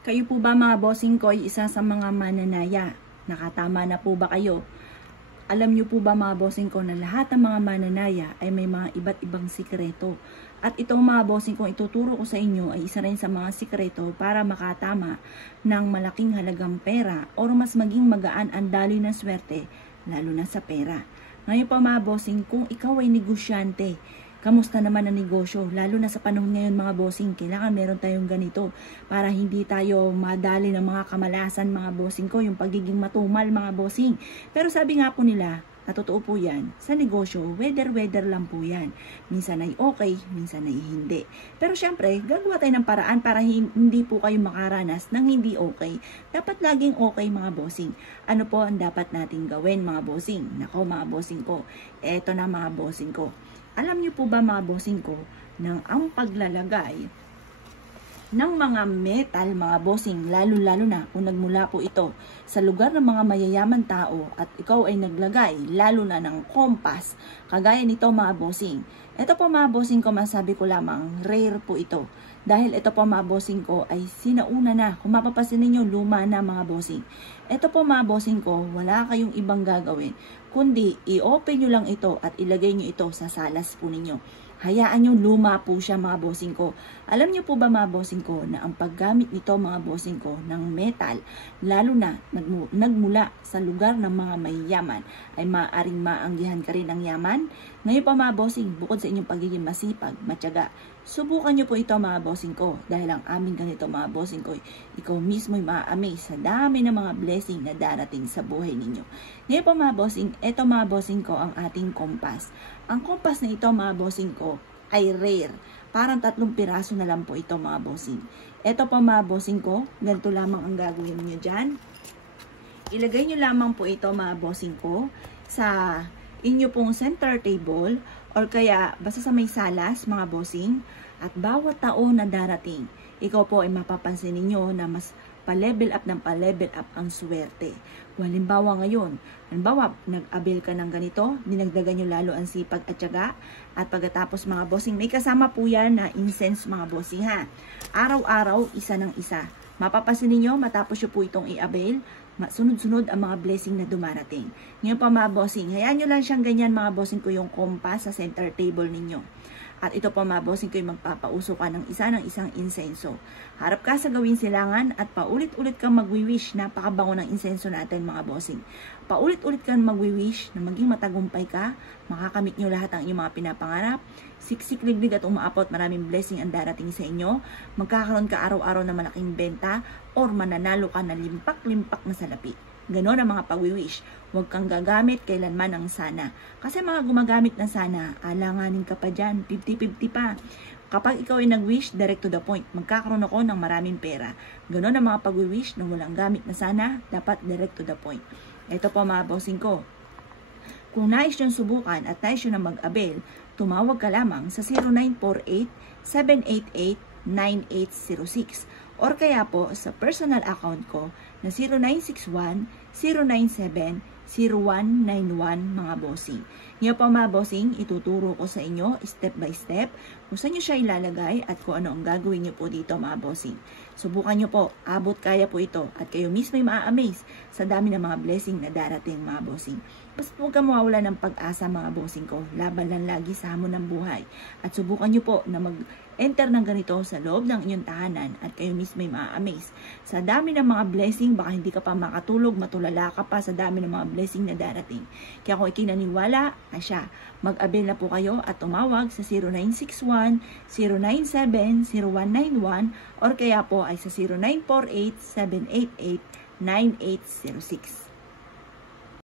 Kayo po ba mga bossing ko ay isa sa mga mananaya? Nakatama na po ba kayo? Alam niyo po ba mga bossing ko na lahat ng mga mananaya ay may mga iba't ibang sikreto? At itong mga bossing ko ituturo ko sa inyo ay isa rin sa mga sikreto para makatama ng malaking halagang pera o mas maging magaan ang daloy ng swerte, lalo na sa pera. Ngayon pa mga bossing, kung ikaw ay negosyante, kamusta naman ang negosyo? Lalo na sa panahon ngayon mga bossing, kailangan meron tayong ganito para hindi tayo madali ng mga kamalasan mga bossing ko, yung pagiging matumal mga bossing. Pero sabi nga po nila, at totoo po yan, sa negosyo, weather lang po yan. Minsan ay okay, minsan ay hindi. Pero syempre, gagawa tayo ng paraan para hindi po kayo makaranas ng hindi okay. Dapat laging okay mga bossing. Ano po ang dapat nating gawin mga bossing? Nako mga bossing ko, eto na mga bossing ko. Alam niyo po ba mga bossing ko, ng ang paglalagay ng mga metal mga bossing, lalo na kung nagmula po ito sa lugar ng mga mayayaman tao at ikaw ay naglagay lalo na ng kompas, kagaya nito mga bossing. Ito po mga bossing ko, masabi ko lamang, rare po ito. Dahil ito po mga bossing ko ay sinauna na, kung mapapasin ninyo luma na mga bossing. Ito po mga bossing ko, wala kayong ibang gagawin, kundi i-open nyo lang ito at ilagay nyo ito sa salas po ninyo. Hayaan nyo luma po siya mga bossing ko. Alam nyo po ba mga bossing ko na ang paggamit nito mga bossing ko ng metal, lalo na nagmula sa lugar ng mga mayayaman, ay maaaring maanggihan ka rin ng yaman? Ngayon pa mga bossing, bukod sa inyong pagiging masipag, matyaga, subukan nyo po ito mga bossing ko. Dahil ang aming ganito mga bossing ko, ikaw mismo ay ma-amaze sa dami ng mga blessing na darating sa buhay ninyo. Ngayon pa mga bossing, ito mga bossing ko ang ating kompas. Ang kompas na ito mga bossing ko ay rare. Parang 3 piraso na lang po ito mga bossing. Ito pa mga bossing ko, ganito lamang ang gagawin nyo dyan. Ilagay nyo lamang po ito mga bossing ko sa inyo pong center table or kaya basta sa may salas mga bossing. At bawat taon na darating, ikaw po ay mapapansin ninyo na mas pa-level up ang swerte. Halimbawa ngayon, nag-avail ka ng ganito, dinagdagan nyo lalo ang sipag at tiyaga, at pagkatapos mga bossing, may kasama po yan na incense mga bossing ha. Araw-araw, isa ng isa. Mapapansin ninyo, matapos nyo po itong i-avail, sunod-sunod ang mga blessing na dumarating. Ngayon pa mga bossing, hayaan nyo lang siyang ganyan mga bossing ko yung kompas sa center table ninyo. At ito po mga bossing ko yung magpapauso ka ng isang insenso. Harap ka sa gawin silangan at paulit-ulit kang magwi-wish. Napakabango ng insenso natin mga bossing. Paulit-ulit kang magwi-wish na maging matagumpay ka, makakamit nyo lahat ang inyong mga pinapangarap, siksik liglig at umaapot, maraming blessing ang darating sa inyo, magkakaroon ka araw-araw na malaking benta, or mananalo ka na limpak-limpak na salapi. Ganon ang mga pag-wish. Huwag kang gagamit kailanman ng sana. Kasi mga gumagamit ng sana, alanganin ka pa dyan, 50-50 pa. Kapag ikaw ay nag-wish, direct to the point, magkakaroon ako ng maraming pera. Ganon ang mga pag-wish na walang gamit na sana, dapat direct to the point. Ito po mga bossing ko. Kung nais yung subukan at nais yung na mag-avail, tumawag ka lamang sa 0948-788-9806 or kaya po sa personal account ko na 0961-097-0191 mga bossing. Ngayon po mga bossing, ituturo ko sa inyo step by step kung saan nyo siya ilalagay at kung ano ang gagawin nyo po dito mga bossing. Subukan nyo po, abot kaya po ito at kayo mismo ay ma-amaze sa dami ng mga blessing na darating mga bossing. Basta huwag ka mawawala ng pag-asa mga bossing ko, laban lang lagi sa hamon ng buhay. At subukan nyo po na mag-enter ng ganito sa loob ng inyong tahanan at kayo mismo ay ma-amaze. Sa dami ng mga blessing, baka hindi ka pa makatulog, matulala ka pa sa dami ng mga blessing na darating. Kaya kung ikinaniwala, asya, mag-avail na po kayo at tumawag sa 0961-097-0191 or kaya po ay sa 0948-788-9806.